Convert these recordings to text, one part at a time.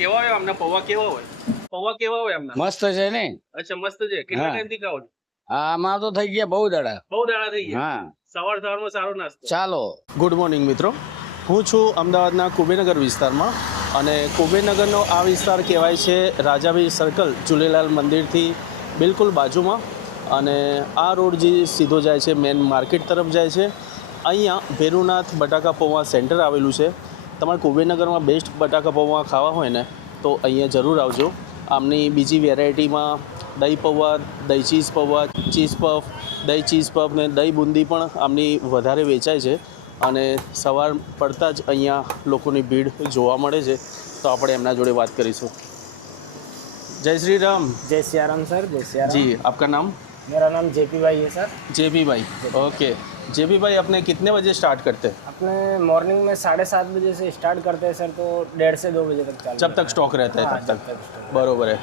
કેવા હોય આમના પૌવા કેવા હોય? પૌવા કેવા હોય આમના? મસ્ત છે ને? અચ્છા મસ્ત છે. કેટલા ટાઈમથી ખાઓ છો? આમાં તો થઈ ગયા બહુ દાડા. બહુ દાડા થઈ ગયા. હા, સવારમાં સારો નાસ્તો. ચાલો. ગુડ મોર્નિંગ મિત્રો, હું છું અમદાવાદના કુબેરનગર વિસ્તારમાં અને કુબેરનગરનો આ વિસ્તાર કહેવાય છે રાજાભાઈ સર્કલ ઝૂલેલાલ મંદિરથી બિલકુલ બાજુમાં. અને આ રોડ જે સીધો જાય છે મેન માર્કેટ તરફ જાય છે. અહીંયા ભેરુનાથ બટાકા પૌવા સેન્ટર આવેલું છે. તમારે કુબેરનગરમાં બેસ્ટ બટાકા પૌવા ખાવા હોય ને તો અહીંયા જરૂર આવજો. આમની બીજી વેરાયટીમાં દહીં પૌવા, દહીં ચીઝ પૌવા, ચીઝ પફ, દહીં ચીઝ પફ ને દહીં બુંદી પણ આમની વધારે વેચાય છે. અને સવાર પડતાં જ અહીંયા લોકોની ભીડ જોવા મળે છે. તો આપણે એમના જોડે વાત કરીશું. जय श्री राम। जय सियाराम सर। जय सियाराम जी, आपका नाम? मेरा नाम जेपी भाई है सर। जेपी भाई, ओके। जेपी भाई अपने कितने बजे स्टार्ट करते हैं? अपने मॉर्निंग में 7:30 बजे से स्टार्ट करते हैं सर, तो 1:30 से 2 बजे तक चालू। जब तक स्टॉक रहता है हाँ, तब तक बरोबर है।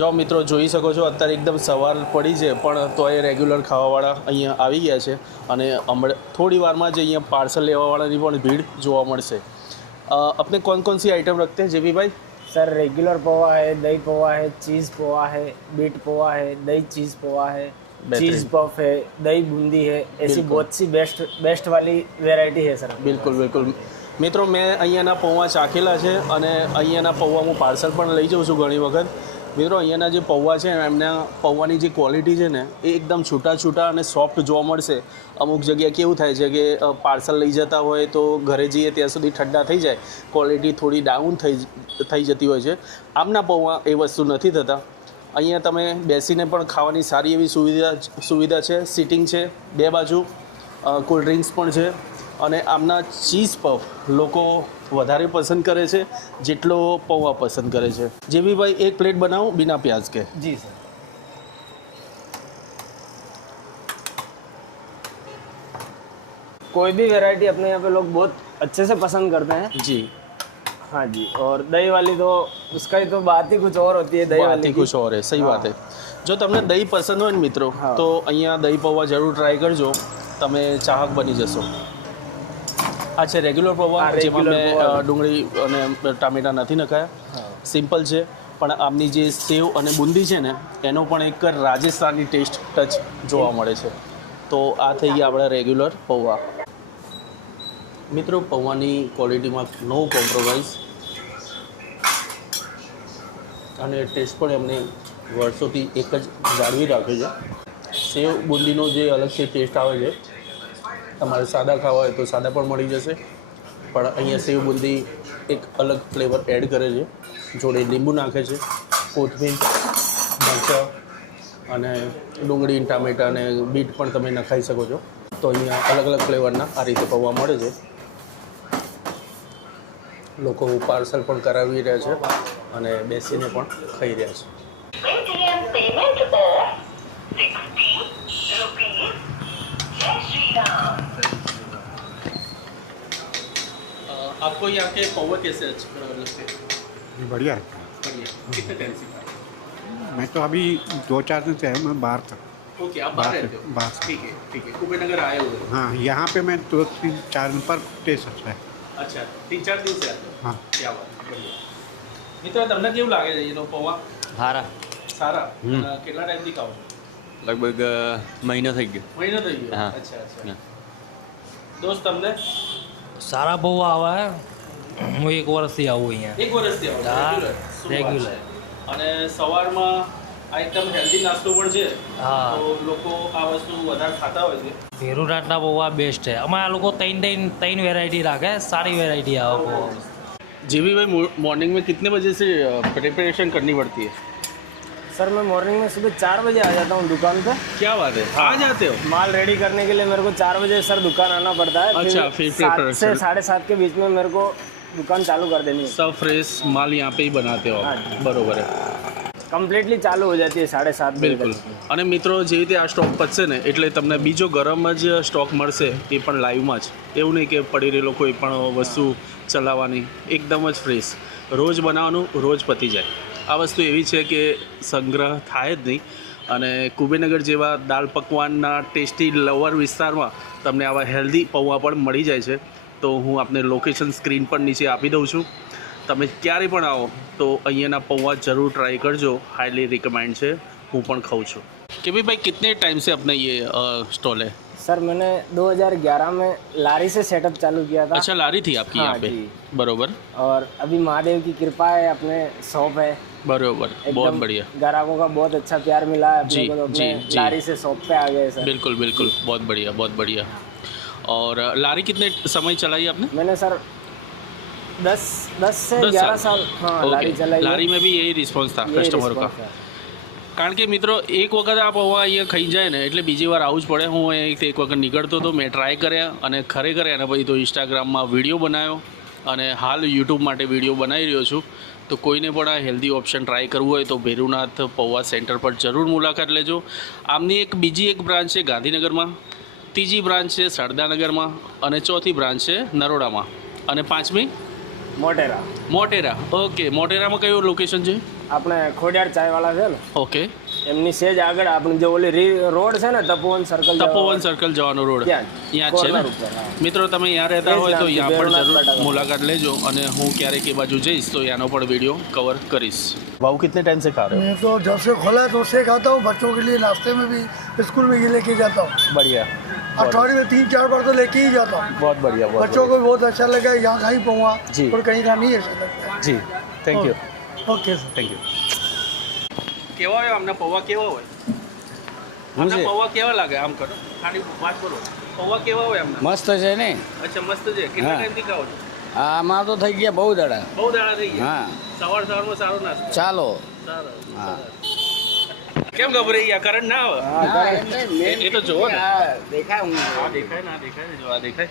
જો મિત્રો જોઈ શકો છો અત્યારે એકદમ સવાર પડી છે પણ તોય રેગ્યુલર ખાવાવાળા અહીંયા આવી ગયા છે. અને હમણાં થોડી વારમાં જ અહીંયા પાર્સલ લેવાવાળાની પણ ભીડ જોવા મળશે. अपने कौन कौन सी आइटम रखते हैं जेपी भाई? सर रेगुलर पोहा है, दही पोहा है, चीज़ पोहा है, बीट पोहा है, दही चीज़ पोहा है, चीज़ पफ है, दही बूंदी है, ऐसी बहुत सी बेस्ट वाली वेराइटी है सर। બિલકુલ બિલકુલ મિત્રો, મેં અહીંયાના પૌવા ચાખેલા છે અને અહીંયાના પૌવા હું પાર્સલ પણ લઈ જાઉં છું ઘણી વખત. મિત્રો અહીંયાના જે પૌવા છે એમના પૌવાની જે ક્વોલિટી છે ને એ એકદમ છૂટા છૂટા અને સોફ્ટ જોવા મળશે. અમુક જગ્યાએ કેવું થાય છે કે પાર્સલ લઈ જતા હોય તો ઘરે જઈએ ત્યાં સુધી ઠંડા થઈ જાય, ક્વોલિટી થોડી ડાઉન થઈ જતી હોય છે. આમના પૌવા એ વસ્તુ નથી થતા. અહીંયા તમે બેસીને પણ ખાવાની સારી એવી સુવિધા છે. સિટિંગ છે બે બાજુ, કોલ્ડ ડ્રિંક્સ પણ છે. અને આમના ચીઝ પફ લોકો વધારે પસંદ કરે છે જેટલો પૌવા પસંદ કરે છે. જેવી ભાઈ એક પ્લેટ બનાવું बिना प्याज के? जी सर। कोई भी वैरायटी अपने यहाँ पे लोग बहुत अच्छे से पसंद करते हैं। जी हाँ जी, और दही वाली तो उसका ही तो बात ही कुछ और होती है। दही बात वाली ही कुछ और है, सही बात है. જો તમને દહીં પસંદ હોય ને મિત્રો તો અહીંયા દહીં પૌવા જરૂર ટ્રાય કરજો, તમે ચાહક બની જશો. આ છે રેગ્યુલર પૌવા જેમાં મેં ડુંગળી અને ટામેટા નથી નખાયા, સિમ્પલ છે. પણ આમની જે સેવ અને બુંદી છે ને એનો પણ એક રાજસ્થાની ટેસ્ટ ટચ જોવા મળે છે. તો આ થઈ ગયા આપણા રેગ્યુલર પૌવા. મિત્રો પૌવાની ક્વોલિટીમાં નો કોમ્પ્રોમાઇઝ અને ટેસ્ટ પણ એમને વર્ષોથી એક જ જાળવી રાખે છે. સેવ બુંદીનો જે અલગથી ટેસ્ટ આવે છે, તમારે સાદા ખાવા હોય તો સાદા પણ મળી જશે. પણ અહીંયા સેવ બુંદી એક અલગ ફ્લેવર એડ કરે છે, જોડે લીંબુ નાખે છે, કોથમીર, મરચાં અને ડુંગળી, ટામેટાં અને બીટ પણ તમે નખાઈ શકો છો. તો અહીંયા અલગ અલગ ફ્લેવરના આ રીતે પૌવા મળે છે. લોકો પાર્સલ પણ કરાવી રહ્યા છે અને બેસીને પણ ખાઈ રહ્યા છે. आपको यहाँ के पौवा कैसे अच्छे लगते हैं? बढ़िया है। बढ़िया. कितने टाइम से खा रहे मैं तो अभी 2-4 दिन से है, मैं बाहर था। हो? ओके, आप बाहर रहते हो? बाहर से। ठीक है. कुबेरनगर आए हुए हो? हाँ, यहाँ पे मैं 2-3-4 दिन पर टेस्ट अच्छा है। अच्छा, 3-4 दिन से आते हो? हाँ। क्या बात है, बढ़िया. મિત્રો તમને કેવું લાગે છે એનો પૌવા? સારા. સારા. કેટલા ટાઈમથી ખાઓ છો? લગભગ મહિનો થઈ ગયો. મહિનો થઈ ગયો? હા. અચ્છા. દોસ્ત તમને? સારા પૌવા આવે. હું 1 વર્ષથી આવું અહીંયા. 1 વર્ષથી આવો? હા, રેગ્યુલર. અને સવારમાં આ એકદમ હેલ્ધી નાસ્તો પણ છે. હા. તો લોકો આ વસ્તુ વધારે ખાતા હોય છે. ભેરુનાથના પૌવા બેસ્ટ છે. અમે આ લોકો ત્રણ વેરાયટી રાખે, સારી વેરાયટી આવે પૌવા. जीवी भाई मॉर्निंग में कितने बजे से प्रिपरेशन करनी पड़ती है? सर मैं मॉर्निंग में सुबह 4 बजे आ जाता हूँ दुकान पे। क्या बात है, आ जाते हो? माल रेडी करने के लिए मेरे को 4 बजे सर दुकान आना पड़ता है। अच्छा, फिर 7 से preparation. 7:30 के बीच में मेरे को दुकान चालू कर देनी है। सब फ्रेश माल यहाँ पे ही बनाते हो? हाँ। बरोबर है, કમ્પ્લીટલી ચાલુ हो जाती है 7:30 બિલકુલ. અને મિત્રો જેવી રીતે આ સ્ટોક પતશે ને એટલે તમને બીજો ગરમ જ સ્ટોક મળશે, એ પણ લાઈવમાં જ. એવું નહીં કે પડી રહેલો કોઈ પણ વસ્તુ ચલાવવાની, એકદમ જ ફ્રેશ. રોજ બનાવવાનું, રોજ પતી જાય. આ વસ્તુ એવી છે કે સંગ્રહ થાય જ નહીં. અને કુબેરનગર જેવા દાળ પકવાનના ટેસ્ટી લવર વિસ્તારમાં તમને આવા હેલ્ધી પૌવા પણ મળી જાય છે. તો હું આપને લોકેશન સ્ક્રીન પર નીચે આપી દઉં છું. તમે ક્યારે પણ આવો તો અહીંયાના પૌવા જરૂર ट्राई करजो, हाईली रिकमेंड છે, હું પણ ખાઉં છું। कि भाई कितने टाइम से अपना ये स्टॉल है? सर मैंने 2011 में लारी से सेटअप चालू किया था। अच्छा, लारी थी आपकी हाँ यहाँ पे? जी। बरोबर और अभी महादेव की कृपा है, अपने शॉप है, बरोबर, बहुत बढ़िया, ग्राहकों का बहुत अच्छा प्यार मिला है अपने जी, को, तो अपने जी, जी। लारी से शॉप पे आ गए सर। बिल्कुल बिल्कुल, बहुत बढ़िया बहुत बढ़िया। और लारी कितने समय चलाई आपने? मैंने सर 10 से 10 11 साल हाँ ओके। लारी चलाई है। लारी में भी यही रिस्पॉन्स था यही कस्टमर का? response है। કારણ કે મિત્રો એક વખત આ પૌવા અહીંયા ખાઈ જાય ને એટલે બીજી વાર આવવું જ પડે। હું અહીંથી એક વખત નીકળતો હતો, મેં ટ્રાય કર્યા અને ખરેખર એના પછી તો ઇન્સ્ટાગ્રામમાં વિડીયો બનાવ્યો અને હાલ યુટ્યુબ માટે વિડીયો બનાવી રહ્યો છું। તો કોઈને પણ આ હેલ્ધી ઓપ્શન ટ્રાય કરવું હોય તો ભેરુનાથ પૌવા સેન્ટર પર જરૂર મુલાકાત લેજો। આમની એક બીજી એક બ્રાન્ચ છે ગાંધીનગરમાં, ત્રીજી બ્રાન્ચ છે સરદારનગરમાં અને ચોથી બ્રાન્ચ છે નરોડામાં અને પાંચમી મોટેરા। ઓકે, મોટેરામાં કયું લોકેશન છે? આપણે ખોડિયાર ચાય વાળા છે ને ઓકે, એમની સેજ આગળ આપણી જે ઓલી રોડ છે ને તપોવન સર્કલ તપોવન સર્કલ જવાનો રોડ ત્યાં ત્યાં જ છે ને? corner ઉપર, હા। મિત્રો તમે यहाँ રહેતા એ જ હોય તો નામ છે, यहाँ પણ ભેરુનાથ જરૂર બટાકા। મુલાકાત લેજો અને હું ક્યારેક એ બાજુ જઈશ તો यानो પણ વિડીયો કવર કરીશ। भाव कितने टाइम से खा रहे मैं तो जब से खोला है तो उससे खाता हूँ, बच्चों के लिए नाश्ते में भी स्कूल में ही लेके जाता हूँ। हो? बढ़िया, अठवाडिये में 3-4 बार तो लेके ही जाता हूँ। बहुत बढ़िया, बहुत बच्चों को भी बहुत अच्छा लगा, यहाँ का ही पहुँचा जी। और कहीं का नहीं ऐसा लगता है। जी, thank you, okay sir. Thank you. કેવા હોય આમના પૌવા કેવા હોય? આમના मुझे પૌવા કેવા લાગે? આમ કરો, ખાલી વાત કરો, પૌવા કેવા હોય આમના? મસ્ત છે ને? અચ્છા, મસ્ત છે। કેટલા હા। ટાઈમથી ખાઓ છો? આમાં તો થઈ ગયા બહુ દાડા। બહુ દાડા થઈ ગયા। હા, સવારમાં સારો નાસ્તો। ચાલો। સારો, હા, કેમ ગભરાઈ ગયા? કરંટ ના આવે? હા, એટલે main એ તો જોવો ને। આ દેખાય હું આ દેખાય ના દેખાય ને, જો આ દેખાય।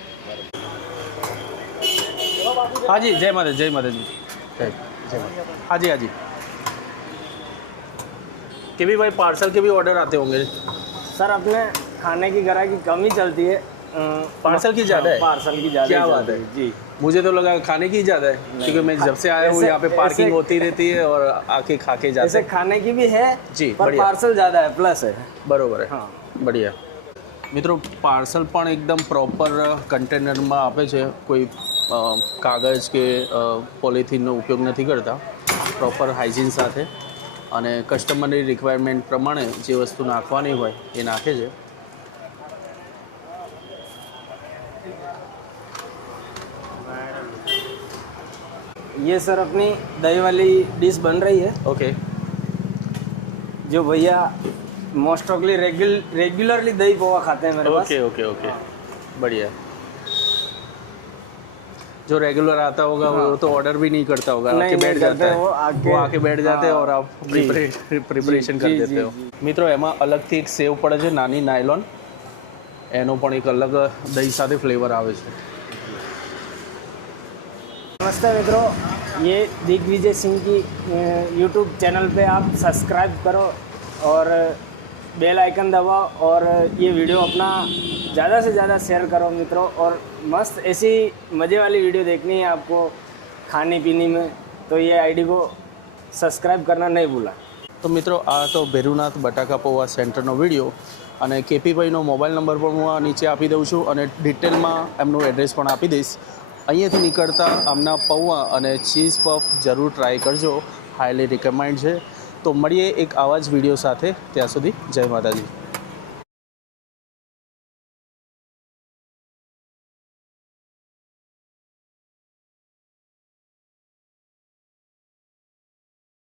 हाँ जी, जय माता जय माता जी, जय जय माता। हाँ जी हाँ जी। कि भी भाई पार्सल के भी ऑर्डर आते होंगे? सर अपने खाने की ग्राहक की कमी चलती है, पार्सल की ज़्यादा है? पार्सल की ज़्यादा क्या ही बात चलती है? जी। मुझे तो लगा खाने की ज़्यादा है, क्योंकि मैं जब से आया हूँ ऐसे- यहाँ पे पार्किंग ऐसे- होती रहती है और आके खा के जाते ऐसे हैं। खाने की भी है जी, पर बढ़िया। पार्सल ज़्यादा है, प्लस है। બરોબર હે, हाँ। बढ़िया। મિત્રો પાર્સલ પણ એકદમ પ્રોપર કન્ટેનરમાં આપે છે, કોઈ કાગળ કે પોલિથીનનો ઉપયોગ નથી કરતા, પ્રોપર હાઇજીન સાથે અને કસ્ટમરની રિક્વાયરમેન્ટ પ્રમાણે જે વસ્તુ નાખવાની હોય એ નાખે છે। ये सर अपनी दही वाली डिश बन रही है, ઓકે, जो भैया मोस्ट ऑफली रेगुलरली दही पोहा खाते हैं मेरे पास। ओके ओके ओके, बढ़िया। जो रेगुलर आता होगा वो तो ऑर्डर भी नहीं करता होगा, नहीं, आके बैठ नहीं जाता करते, है, वो आके- आके बैठ जाते हैं हाँ, और आप जी। प्रिपरेशन कर जी, देते जी, हो। जी। મિત્રો એમાં અલગથી એક સેવ પડે છે, નાની નાયલોન, એનો પણ એક અલગ દહીં સાથે ફ્લેવર આવે છે। नमस्ते मित्रों, ये दिग्विजय सिंह की यूट्यूब चैनल पे आप सब्सक्राइब करो और बेल आइकन दबाओ और ये वीडियो अपना ज़्यादा से ज़्यादा शेयर करो मित्रों। और मस्त ऐसी मज़े वाली वीडियो देखनी है आपको खाने पीने में, तो ये आईडी को सब्सक्राइब करना नहीं भूला। તો મિત્રો આ તો ભેરુનાથ બટાકા પૌવા સેન્ટરનો વિડીયો અને કેપીભાઈનો મોબાઈલ નંબર પણ હું આ નીચે આપી દઉં છું અને ડિટેલમાં એમનું એડ્રેસ પણ આપી દઈશ। અહીંયાથી નીકળતા આમના પૌવા અને ચીઝ પફ જરૂર ટ્રાય કરજો, હાઈલી રિકમેન્ડ છે। તો મળીએ એક આવા જ વિડીયો સાથે, ત્યાં સુધી જય માતાજી।